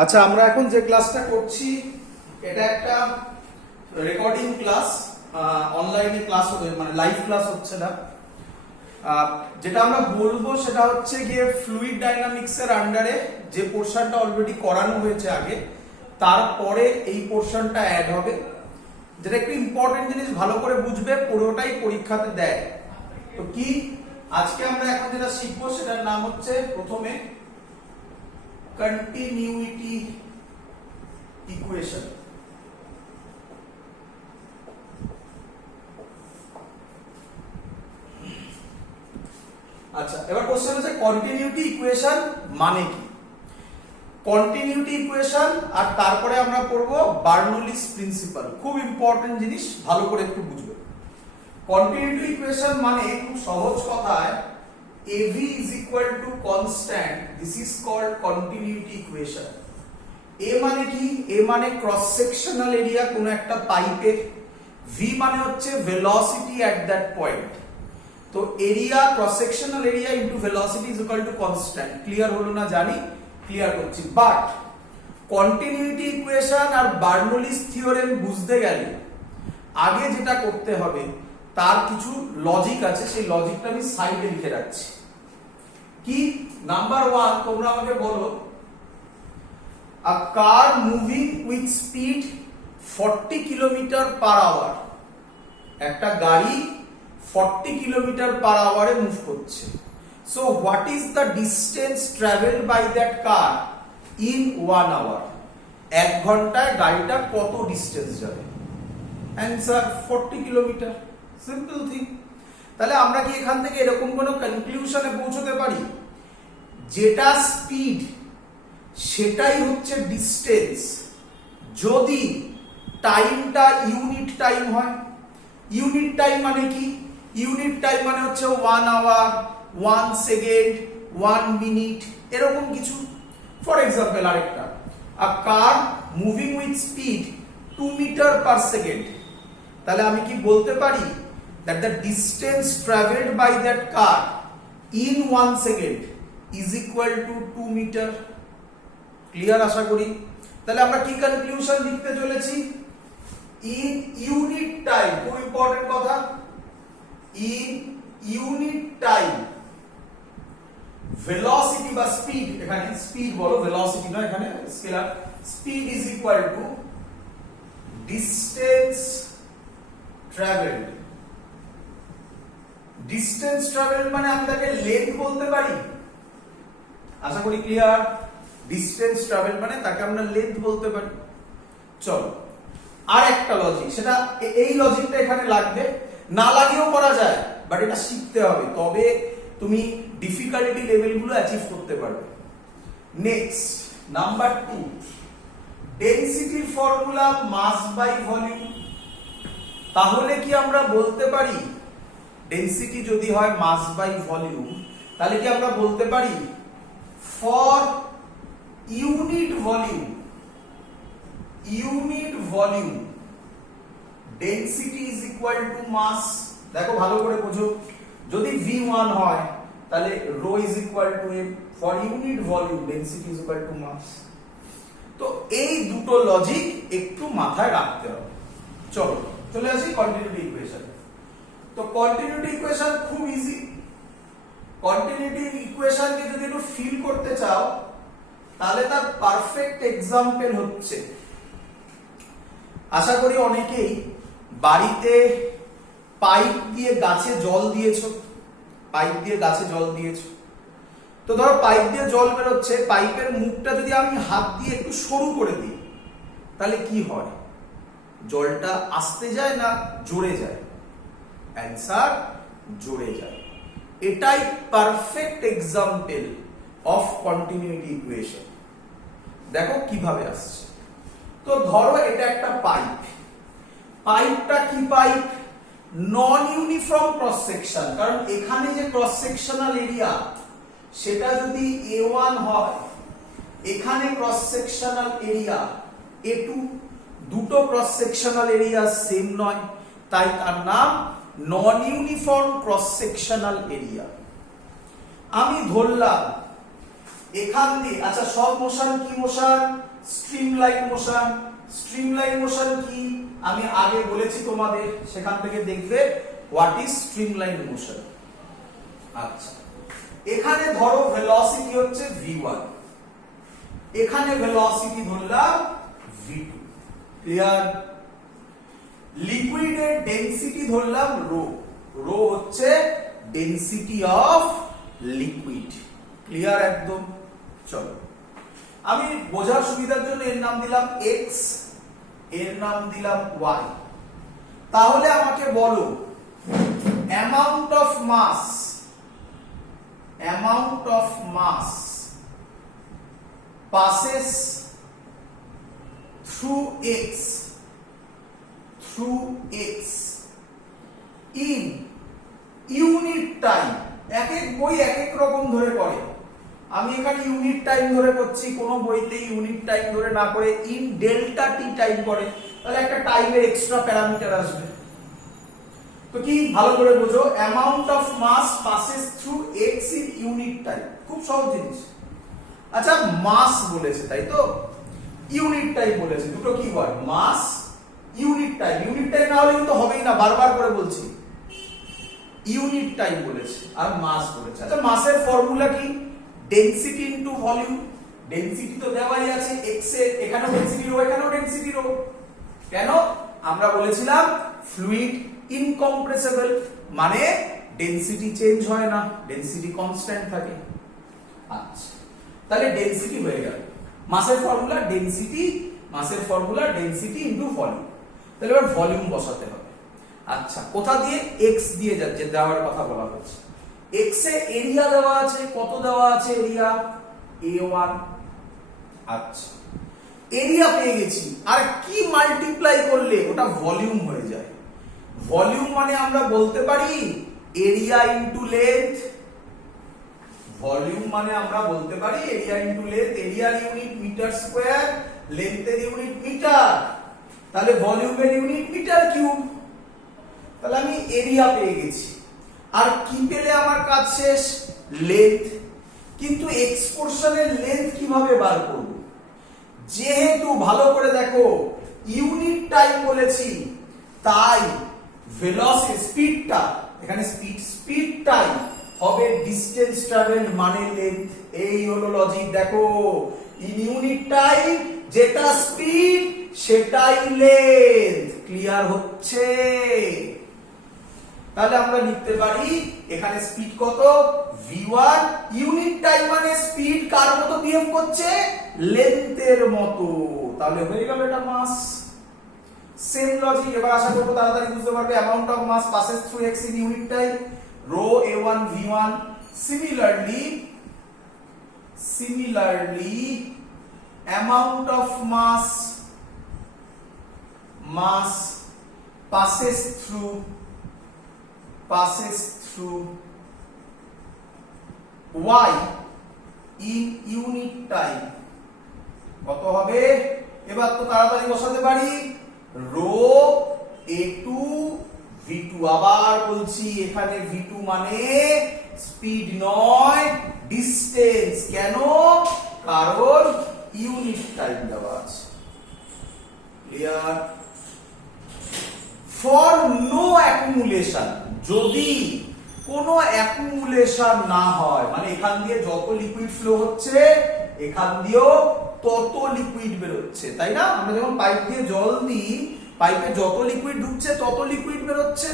আচ্ছা, আমরা এখন যে ক্লাসটা করছি এটা একটা রেকর্ডিং ক্লাস, অনলাইনে ক্লাস হবে, মানে লাইভ ক্লাস হচ্ছে না। যেটা আমরা বলবো সেটা হচ্ছে গিয়ে ফ্লুইড ডাইনামিক্স এর আন্ডারে যে পোরশনটা অলরেডি করানো হয়েছে আগে, তারপরে এই পোরশনটা অ্যাড হবে। যেটা একটু ইম্পর্টেন্ট জিনিস, ভালো করে বুঝবে, পুরোটাই পরীক্ষাতে দেয়। তো কি আজকে আমরা এখন যেটা শিখবো সেটার নাম হচ্ছে প্রথমে কন্টিনিউইটি ইকুয়েশন। আচ্ছা, এবার কোশ্চেন হচ্ছে কন্টিনিউইটি ইকুয়েশন মানে কি। কন্টিনিউইটি ইকুয়েশন আর তারপরে আমরা পড়বো বার্নৌলিস প্রিন্সিপাল। খুব ইম্পর্টেন্ট জিনিস, ভালো করে একটু বুঝবে। কন্টিনিউইটি ইকুয়েশন মানে খুব সহজ কথায় AV is equal to constant. This is called continuity equation. A মানে কি? A মানে ক্রস সেকশনাল এরিয়া কোন একটা পাইপের, V মানে হচ্ছে ভেলোসিটি এট দ্যাট পয়েন্ট। তো area, cross sectional area into velocity is equal to constant. Clear হলো না জানি, ক্লিয়ার করছি। বাট কন্টিনিউইটি ইকুয়েশন আর বার্নৌলিস থিওরেম বুঝতে গেলে আগে যেটা করতে হবে তার কিছু লজিক আছে, সেই লজিকটা আমি সাইডে লিখে রাখছি। কি? নাম্বার 1, তোমরা আমাকে বলো, a car moving with speed 40 kilometre per hour. একটা গাড়ি 40 কিলোমিটার পার আওয়ারে মুভ করছে। So what is the distance travelled by that car in 1 hour? 1 ঘন্টায় গাড়িটা কত ডিসটেন্স যাবে? Answer 40 kilometre. Simple thing. তাহলে আমরা কি এখান থেকে এরকম কোন কনক্লুশনে পৌঁছতে পারি যেটা স্পিড সেটাই হচ্ছে ডিসটেন্স যদি টাইমটা ইউনিট টাইম হয়? ইউনিট টাইম মানে কি? ইউনিট টাইম মানে হচ্ছে 1 আওয়ার, 1 সেকেন্ড, 1 মিনিট, এরকম কিছু। ফর এক্সাম্পল আরেকটা, a car moving with speed 2 metre per second. তাহলে আমি কি বলতে পারি that the distance traveled by that car in 1 second is equal to 2 meter? Clear আশা করি। তাহলে আমরা কি কনক্লুশন লিখতে চলেছি? ইন ইউনিট টাইম, খুব ইম্পর্টেন্ট কথা, ইন ইউনিট টাইম ভেলোসিটি বা স্পিড, এখানে স্পিড বলো, ভেলোসিটি নয়, এখানে scalar, speed is equal two distance travelled. Distance travel মানে আমি তাকে লেন্থ বলতে পারি, আশা করি ক্লিয়ার। ডিসটেন্স ট্রাভেল মানে তাকে আমরা লেন্থ বলতে পারি। চলো আর একটা লজিক, সেটা এই লজিকটা এখানে লাগবে, না লাগেও করা যায়, বাট এটা শিখতে হবে, তবে তুমি ডিফিকাল্টি লেভেলগুলো অ্যাচিভ করতে পারবে। নেক্সট নাম্বার 2, ডেনসিটির ফর্মুলা মাস বাই ভলিউম। তাহলে কি আমরা বলতে পারি ডেনসিটি যদি হয় মাস বাই ভলিউম, তাহলে কি আমরা বলতে পারি for unit volume density is equal to mass? দেখো ভালো করে বোঝো, যদি V1 হয় তাহলে rho is equal to m, for unit volume density is equal to mass. তো এই দুটো লজিক একটু মাথায় রাখতে হবে। চলো চলে আসি কন্টিনিউইটি ইকুয়েশন। তো কন্টিনিউইটি ইকুয়েশন খুব ইজি। কন্টিনিউইটি ইকুয়েশনকে যদি একটু ফিল করতে চাও তাহলে তার পারফেক্ট এক্সাম্পল হচ্ছে, আশা করি অনেকেই বাড়িতে পাইপ দিয়ে গাছে জল দিয়েছো, পাইপ দিয়ে গাছে জল দিয়েছো। তো ধরো পাইপ দিয়ে জল বেরোচ্ছে, পাইপের মুখটা যদি আমি হাত দিয়ে একটু সরু করে দিই তাহলে কি হয়? জলটা আসতে যায় না জোরে যায়? অ্যান্সার জোরে যায়। এটাই perfect example of continuity equation. দেখো কিভাবে আসছে। তো ধরো এটা একটা পাইপ, পাইপটা কি পাইপ? নন ইউনিফর্ম ক্রস সেকশন, কারণ এখানে যে ক্রস সেকশনাল এরিয়া সেটা যদি A1 হয়, এখানে ক্রস সেকশনাল এরিয়া A2, দুটো ক্রস সেকশনাল এরিয়া সেম নয়, তাই তার নাম নন ইউনিফর্ম ক্রস সেকশনাল এরিয়া। আমি ধরলাম এখান দিয়ে আচ্ছা সব মোশন কি motion? Streamline motion. Streamline motion কি আমি আগে বলেছি তোমাদের, সেখান থেকে দেখবে হোয়াট ইজ স্ট্রিমলাইন মোশন। আচ্ছা এখানে ধরো ভেলোসিটি হচ্ছে v1, এখানে ভেলোসিটি ধরলাম v2। ক্লিয়ার? লিকুইডের ডেনসিটি ধরলাম রো, রো হচ্ছে ডেনসিটি অফ লিকুইড। ক্লিয়ার একদম? চলো আমি বোঝার সুবিধার জন্য এর নাম দিলাম x, এর নাম দিলাম y। তাহলে আমাকে বলো amount of mass, amount of mass passes through x in unit time। এক এক বই এক এক রকম ধরে করে, আমি এখানে ইউনিট টাইম ধরে করছি, কোন বইতে ইউনিট টাইম ধরে না করে ইন ডেল্টা টি টাইম করে, তাহলে একটা টাইমের এক্সট্রা প্যারামিটার আসবে। তো কি ভালো করে বোঝো, amount of mass passes through x in unit time, খুব সহজ জিনিস। আচ্ছা মাস বলেছে তাই তো, ইউনিট টাইম বলেছে, দুটো কি হয়? Mass unit time. Unit time না হলে কিন্তু হবেই না, বারবার করে বলছি। ইউনিট টাইম বলেছে আর মাস বলেছে। আচ্ছা মাসের ফর্মুলা কি? Density into volume. ডেনসিটি তো দেওয়াই আছে x এ, এখানেও ডেনসিটি রো, এখানেও ডেনসিটি রো। কেন? আমরা বলেছিলাম ফ্লুইড ইনকম্প্রেসিবল, মানে ডেনসিটি চেঞ্জ হয় না, ডেনসিটি কনস্ট্যান্ট থাকে। আচ্ছা তাহলে ডেনসিটি হয়ে গেল। মাসের ফর্মুলা ডেনসিটি, মাসের ফর্মুলা ডেনসিটি ইনটু ভলিউম। তাহলে এবার ভলিউম বসাতে হবে। আচ্ছা কোথা দিয়ে? x দিয়ে যাচ্ছে, দেওয়ার কথা বলা হচ্ছে। x এ এরিয়া দেওয়া আছে, কত দেওয়া আছে এরিয়া? a1। আচ্ছা এরিয়া পেয়ে গেছি, আর কি মাল্টিপ্লাই করলে ওটা ভলিউম হয়ে যায়? ভলিউম মানে আমরা বলতে পারি এরিয়া ইনটু লেন্থ। ভলিউম মানে আমরা বলতে পারি এরিয়া ইনটু লেন্থ। এরিয়ার ইউনিট মিটার স্কয়ার, লেন্থের ইউনিট মিটার, তাহলে ভলিউমের ইউনিট মিটার কিউব। তাহলে আমি এরিয়া পেয়ে গেছি, আর কি পেলে আমার কাজ শেষ? লেন্থ। কিন্তু এক্স পোরশনের লেন্থ কিভাবে বার করব? যেহেতু ভালো করে দেখো ইউনিট টাইম বলেছি, তাই ভেলোসিটি স্পিডটা, এখানে স্পিড টাইম হবে ডিসটেন্স ট্রাভেলড মানে লেন্থ। এই হলো লজিক। দেখো ইন ইউনিট টাইম যেটা স্পিড সেটাই লেন্থ। ক্লিয়ার হচ্ছে? তাহলে আমরা লিখতে পারি এখানে স্পিড কত? v1। ইউনিট টাইম মানে স্পিড কার মতো বিহেভ করছে? লেন্থের মতো। তাহলে হয়ে গেল এটা মাস। সেম লজিক, এবার আশা করব তাড়াতাড়ি বুঝতে পারবে। Amount of mass passes through x in unit time, rho a1 v1। Similarly amount of mass passes through y in unit time কত হবে? এবার তো তাড়াতাড়ি বসাতে পারি, রো a2 v2। আবার বলছি এখানে v2 মানে স্পিড নয়, ডিসটেন্স। কেন? কারণ ইউনিট টাইম দেওয়া আছে। ক্লিয়ার? ফর নো অ্যাকুমুলেশন, যদি কোনো অ্যাকুমুলেশন না হয়, মানে এখান দিয়ে যত লিকুইড ফ্লো হচ্ছে এখান দিয়েও তত লিকুইড বেরোচ্ছে, তাই না? আমরা যখন পাইপ দিয়ে জল দিই, পাইপে যত লিকুইড ঢুকছে তত লিকুইড বেরোচ্ছে।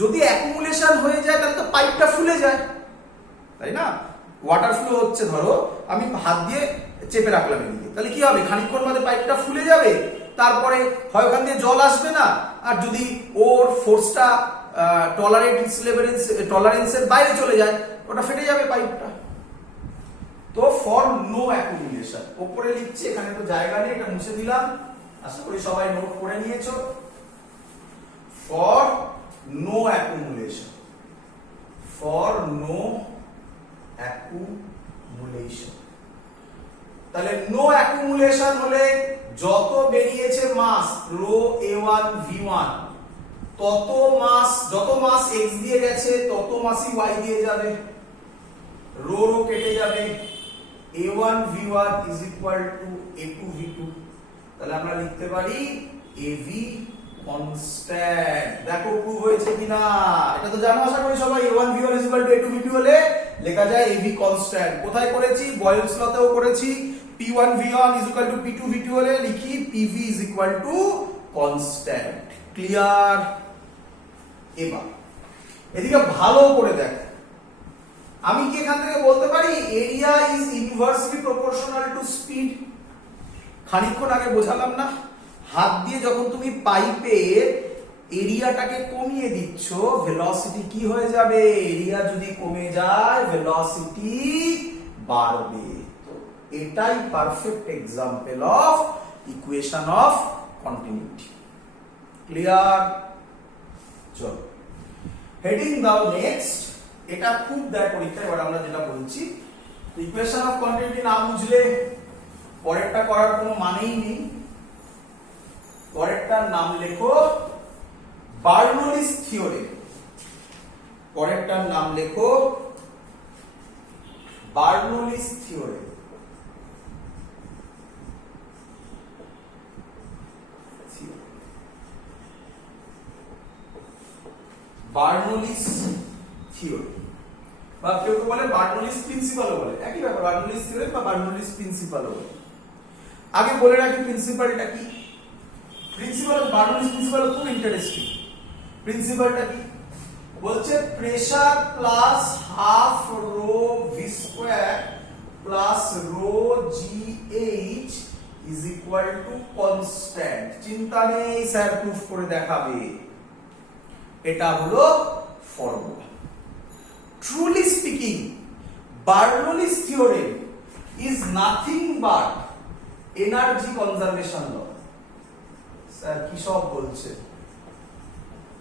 যদি অ্যাকুমুলেশন হয়ে যায় তাহলে তো পাইপটা ফুলে যায়, তাই না? ওয়াটার ফ্লো হচ্ছে, ধরো আমি হাত দিয়ে চেপে রাখলাম এদিকে, তাহলে কি হবে? খানিকক্ষণ বাদে পাইপটা ফুলে যাবে, তারপরে হয় ওখান দিয়ে জল আসবে না, আর যদি ওর ফোর্সটা টলারেন্সের বাইরে চলে যায় ওটা ফেটে যাবে পাইপটা। তো ফর নো অ্যাকুমুলেশন উপরে লিখছি, এখানে তো জায়গা নেই, এটা মুছে দিলাম। আশা করি সবাই নোট করে নিয়েছো। For no accumulation, for no accumulation. তাহলে নো অ্যাকুমুলেশন হলে যত বেরিয়েছে মাস রো a1 v1, তত মাস, যত মাস x দিয়ে গেছে তত মাসই y দিয়ে যাবে, রো রো কেটে যাবে, A1 V1 is equal to A2 V2, তাহলে আমরা লিখতে পারি AV কনস্ট্যান্ট। দেখো প্রুভ হয়েছে কিনা, এটা তো জানো আশা করি সবাই। A1 V1 is equal to A2 V2 হলে লেখা যায় AV কনস্ট্যান্ট। কোথায় করেছি? বয়েলস লতেও করেছি। P1 V1 is equal to P2 V2 হলে লিখি PV is equal to constant. Clear? এবার এদিকে ভালো করে দেখ, আমি কি এখান থেকে বলতে পারি area is inversely proportional to speed? খানিকক্ষণ আগে বোঝালাম না, হাত দিয়ে যখন তুমি পাইপের এরিয়াটাকে কমিয়ে দিচ্ছ, ভেলোসিটি কি হয়ে যাবে? এরিয়া যদি কমে যায় ভেলোসিটি বাড়বে। তো এটাই perfect example of equation of continuity. Clear? চলো হেডিং দাও নেক্সট। এটা খুব দেয় পরীক্ষা। এবার আমরা যেটা বলছি, ইকুয়েশন অফ কন্টিনিউটি না বুঝলে পরেরটা করার কোনো মানেই নেই। পরেরটার নাম লেখো বার্নৌলিস থিওরেম। পরেরটার নাম লেখো বার্নৌলিস থিওরেম। বার্নৌলিস থিওরেম বা কেউ কেউ বলে বার্নৌলিস প্রিন্সিপালও বলে, একই ব্যাপার। বার্নৌলিস থিওরেম বা বার্নৌলিস প্রিন্সিপালও বলে। আগে বলে রাখি প্রিন্সিপালটা কি। প্রিন্সিপাল বার্নৌলিস প্রিন্সিপাল খুব ইন্টারেস্টিং। প্রিন্সিপালটা কি বলছে? Pressure plus half rho V square plus rho G H is equal to constant. চিন্তা নেই, স্যার প্রুফ করে দেখাবে। এটা হলো formula. Truly speaking, Bernoulli's theorem is nothing but energy conservation law. Sir কি সব বলছে?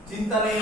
চিন্তা নেই।